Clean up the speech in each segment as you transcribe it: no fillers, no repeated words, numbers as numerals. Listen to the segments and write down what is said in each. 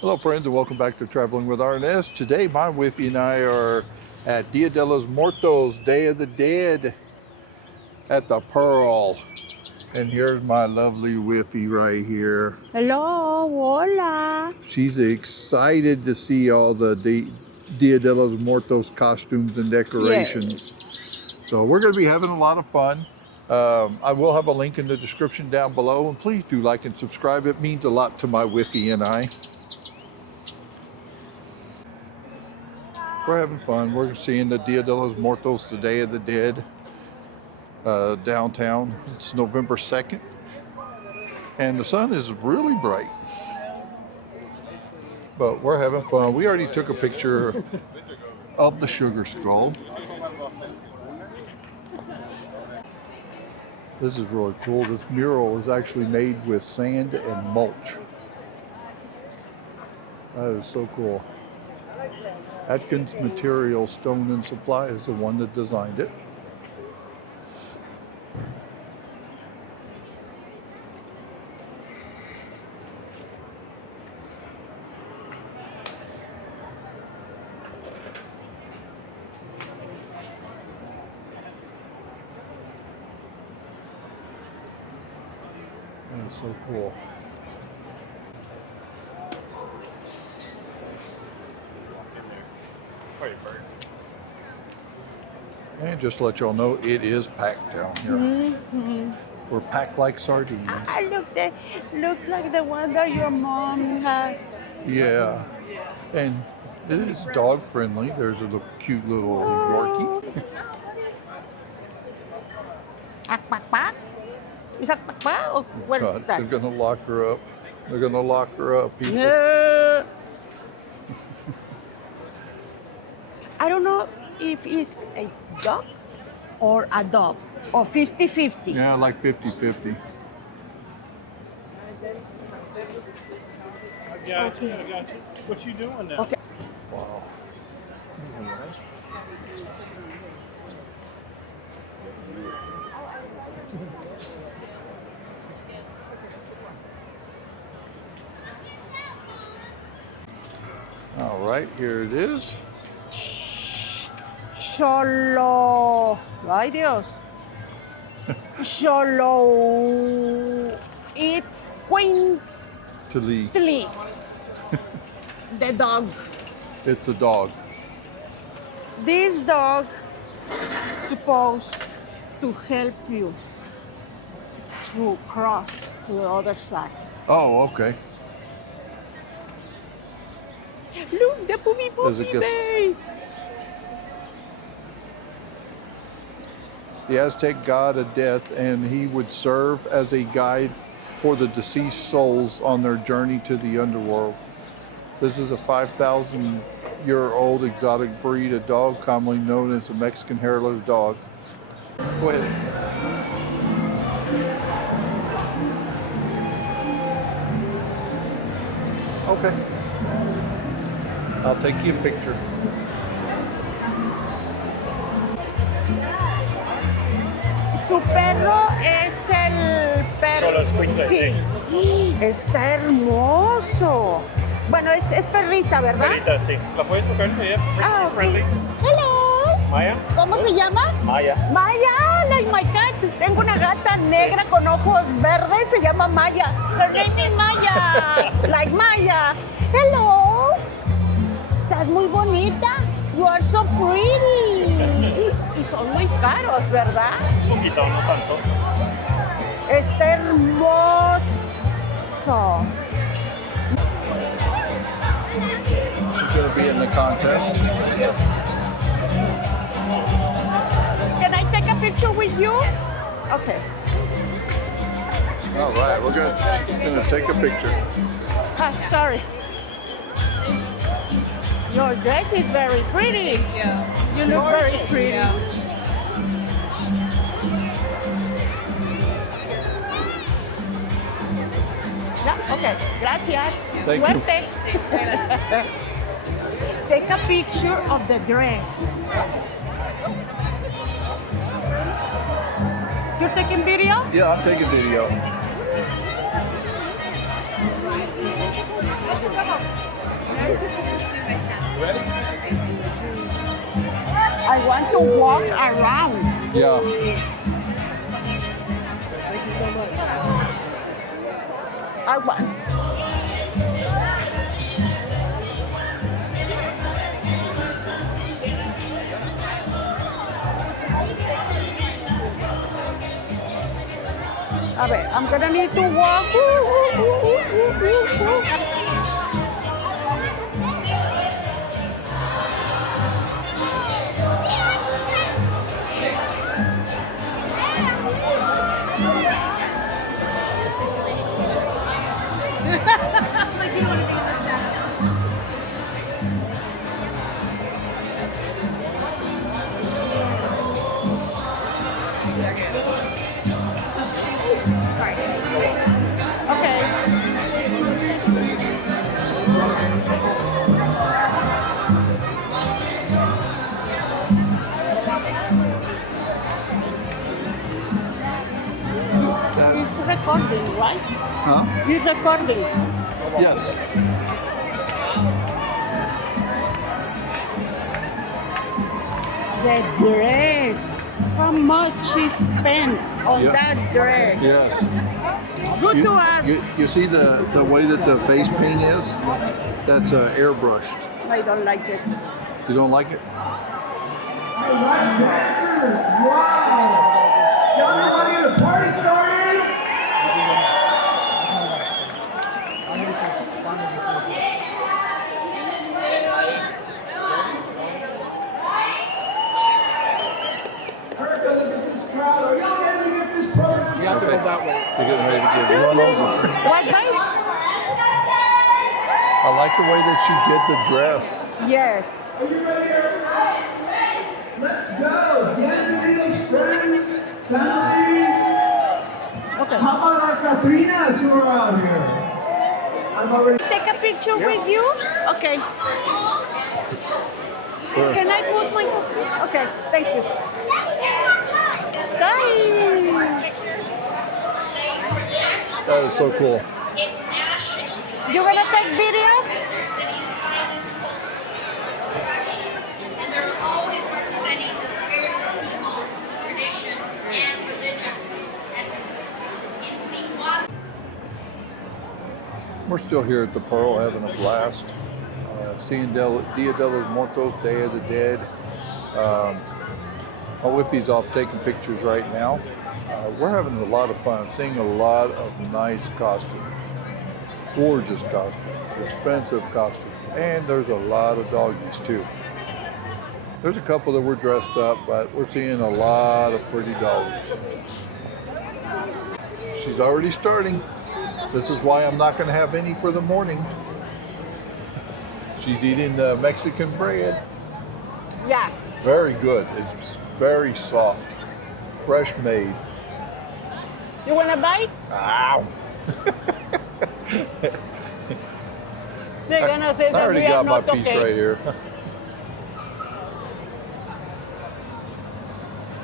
Hello friends and welcome back to Traveling with RNS. Today my wifey and I are at Dia de los Muertos, Day of the Dead at the Pearl. And here's my lovely wifey right here. Hello, hola. She's excited to see all the Dia de los Muertos costumes and decorations. Yes. So we're going to be having a lot of fun. I will have a link in the description down below, and please do like and subscribe. It means a lot to my wifey and I. We're having fun. We're seeing the Dia de los Muertos, the Day of the Dead, downtown. It's November 2nd, and the sun is really bright. But we're having fun. We already took a picture of the sugar skull. This is really cool. This mural is actually made with sand and mulch. That is so cool. Atkins Materials Stone and Supply is the one that designed it. That is so cool. And just to let y'all know, it is packed down here. Mm-hmm. We're packed like sardines. Looks like the one that your mom has. Yeah, and it is dog friendly. There's a little cute little Yorkie. Is that or what God, is that? they're gonna lock her up. They're gonna lock her up, people. No. I don't know if it's a duck or a dog, or 50-50. Yeah, like 50-50. I got you. What you doing now? Okay. Wow. All right, here it is. Solo. Ay, Dios. Solo. It's Tilly. The dog. It's a dog. This dog supposed to help you to cross to the other side. Oh, okay. Look, the puppy baby. The Aztec god of death, and he would serve as a guide for the deceased souls on their journey to the underworld. This is a 5,000-year-old exotic breed of dog, commonly known as the Mexican hairless dog. Go ahead. Okay. I'll take you a picture. Su perro es el perro. Sí. Está hermoso. Bueno, es perrita, ¿verdad? Perrita, sí. ¿La puedes tocar? Ah, sí. Hello. Maya. ¿Cómo se llama? Maya. Maya, like my cat. Tengo una gata negra con ojos verdes, se llama Maya. Her name is Maya. Like Maya. Hello. Estás muy bonita. You are so pretty. Y son muy caros, ¿verdad? Un poquito, no tanto. Está hermoso. She's going to be in the contest. Can I take a picture with you? Okay. All right, she's going to take a picture. Sorry. Your dress is very pretty. Thank you. You look very pretty. Yeah. Yeah, okay. Gracias. Thank you. Suerte. Take a picture of the dress. You're taking video? Yeah, I'm taking video. Ready? I want to walk around. Yeah. Thank you so much. I want. A ver, I'm gonna need to walk. Okay. It's recording, right? Huh? It's recording. Yes. The dress. How much she spent on Yeah. that dress? Yes. Good You, to us. you see the way that the face paint is? That's airbrushed. I don't like it. You don't like it? All right, dancers! Wow! Y'all ready to get the party started? Erica, look at this crowd. Are y'all ready to get this program You have to go that way. You're getting ready to get run over. What, guys? I like the way that she did the dress. Yes. Are you ready, everybody? Let's go! Bienvenidos, friends, families. Okay. How about our Catrinas who are out here? I'm already. Take a picture with you? Okay. Sure. Can I put my... Okay, thank you. Bye. That is so cool. You gonna take video? And they're always representing the spirit of the people, tradition, and religious essences. In being one. We're still here at the Pearl having a blast. Seeing Dia de los Muertos, Day of the Dead. My Whippy's off taking pictures right now. We're having a lot of fun, seeing a lot of nice costumes. Gorgeous costumes, expensive costumes, and there's a lot of doggies too. There's a couple that were dressed up, but we're seeing a lot of pretty dogs. She's already starting. This is why I'm not going to have any for the morning. She's eating the Mexican bread. Yeah. Very good. It's very soft, fresh made. You wanna bite? Ow! They're gonna say I that already we are got my not piece okay. right here.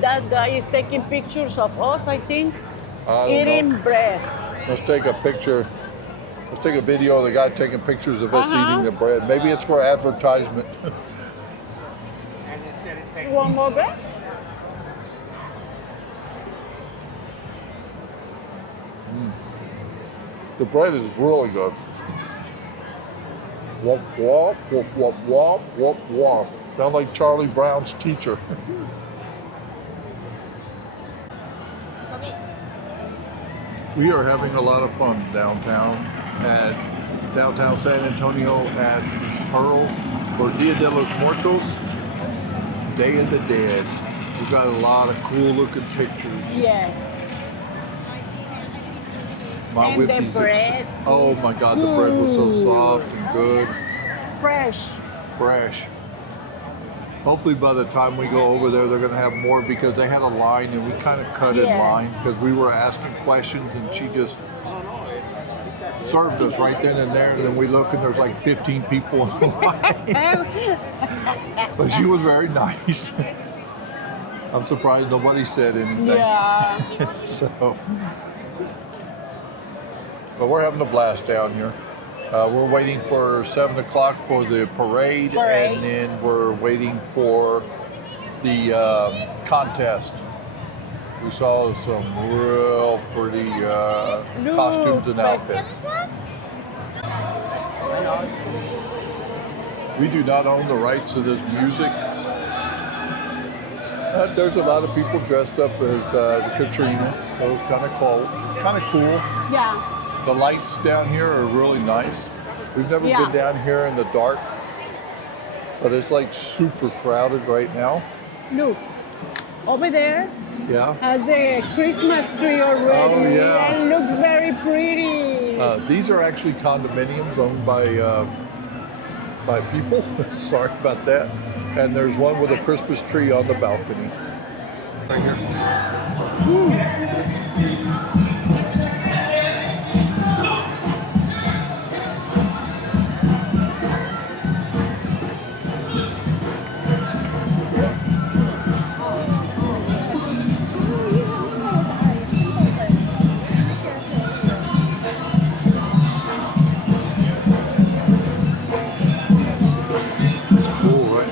That guy is taking pictures of us, I think, I don't eating know. bread. Let's take a picture. Let's take a video of the guy taking pictures of us eating the bread. Maybe it's for advertisement. You want more bread? The bread is really good. Wop wop wop wop wop wop wop. Sound like Charlie Brown's teacher. We are having a lot of fun downtown San Antonio at Pearl for Dia de los Muertos, Day of the Dead. We've got a lot of cool looking pictures. Yes. My And the Whippy's bread oh is my God, the bread was so good. soft and good, Fresh. fresh. Hopefully by the time we go over there, they're gonna have more because they had a line and we kind of cut in Yes. line because we were asking questions and she just served us right then and there. And then we look and there's like 15 people in the line. But she was very nice. I'm surprised nobody said anything. Yeah. So, but we're having a blast down here. We're waiting for 7 o'clock for the parade, and then we're waiting for the contest. We saw some real pretty costumes and outfits. We do not own the rights to this music. There's a lot of people dressed up as the Katrina, so it's kind of cool. Yeah. The lights down here are really nice. We've never been down here in the dark, but it's like super crowded right now. Look, over there Yeah. has the Christmas tree already. Oh, yeah. And looks very pretty. These are actually condominiums owned by people. Sorry about that. And there's one with a Christmas tree on the balcony. Right here. Cool, right?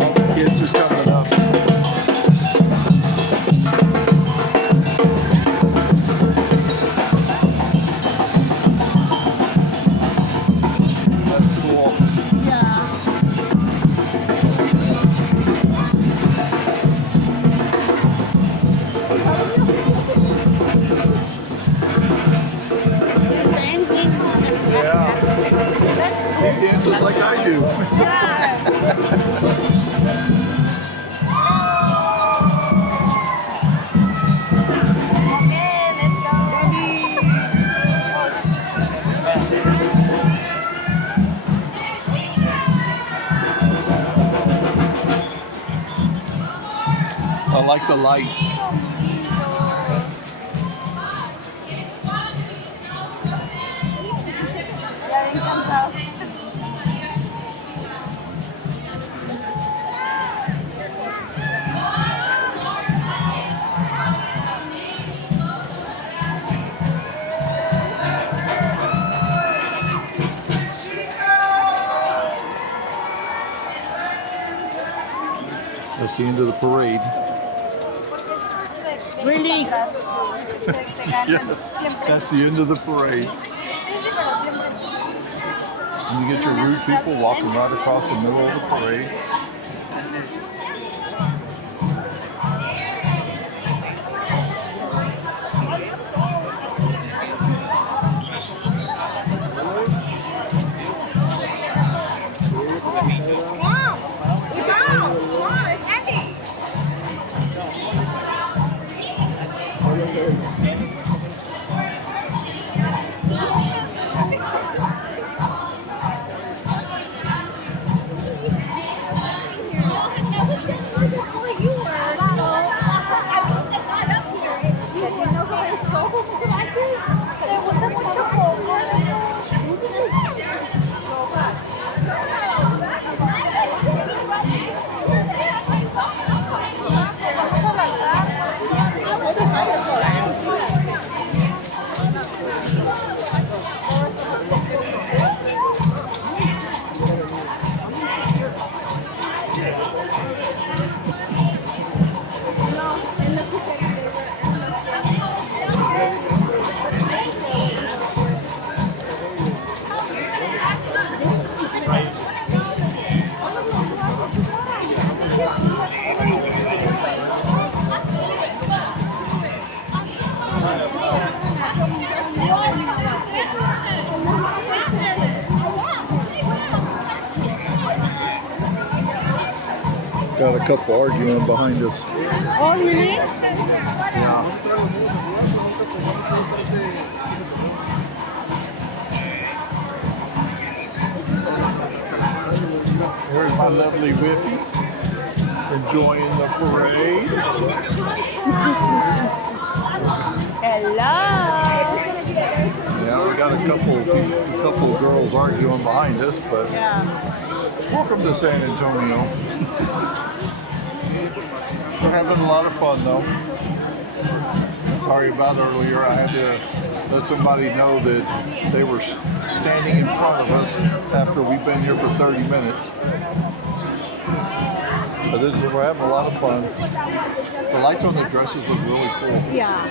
All the kids are coming up. That's cool. Yeah. He dances like I do. I like the lights. That's the end of the parade. Really? Yes, that's the end of the parade. And you get your rude people walking right across the middle of the parade. couple arguing behind us. Oh, really? Here's my lovely Whippy enjoying the parade. Hello. Yeah, we got a couple of girls arguing behind us, but welcome to San Antonio. We're having a lot of fun though. Sorry about earlier. I had to let somebody know that they were standing in front of us after we've been here for 30 minutes. But we're having a lot of fun. The lights on the dresses look really cool. Yeah.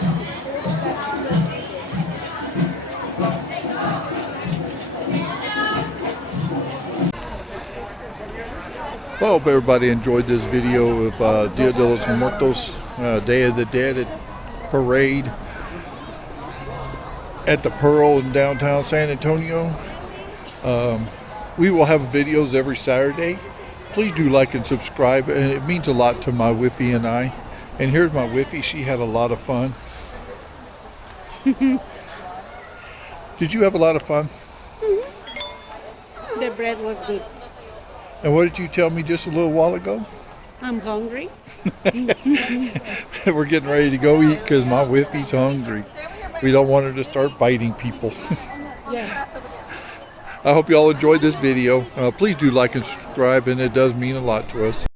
Well, hope everybody enjoyed this video of Dia de los Muertos, Day of the Dead parade at the Pearl in downtown San Antonio. We will have videos every Saturday. Please do like and subscribe, and it means a lot to my Whiffy and I. And here's my Whiffy. She had a lot of fun. Did you have a lot of fun? The bread was good. And what did you tell me just a little while ago? I'm hungry. We're getting ready to go eat because my Whiffy's hungry. We don't want her to start biting people. Yeah. I hope you all enjoyed this video. Please do like and subscribe, and it does mean a lot to us.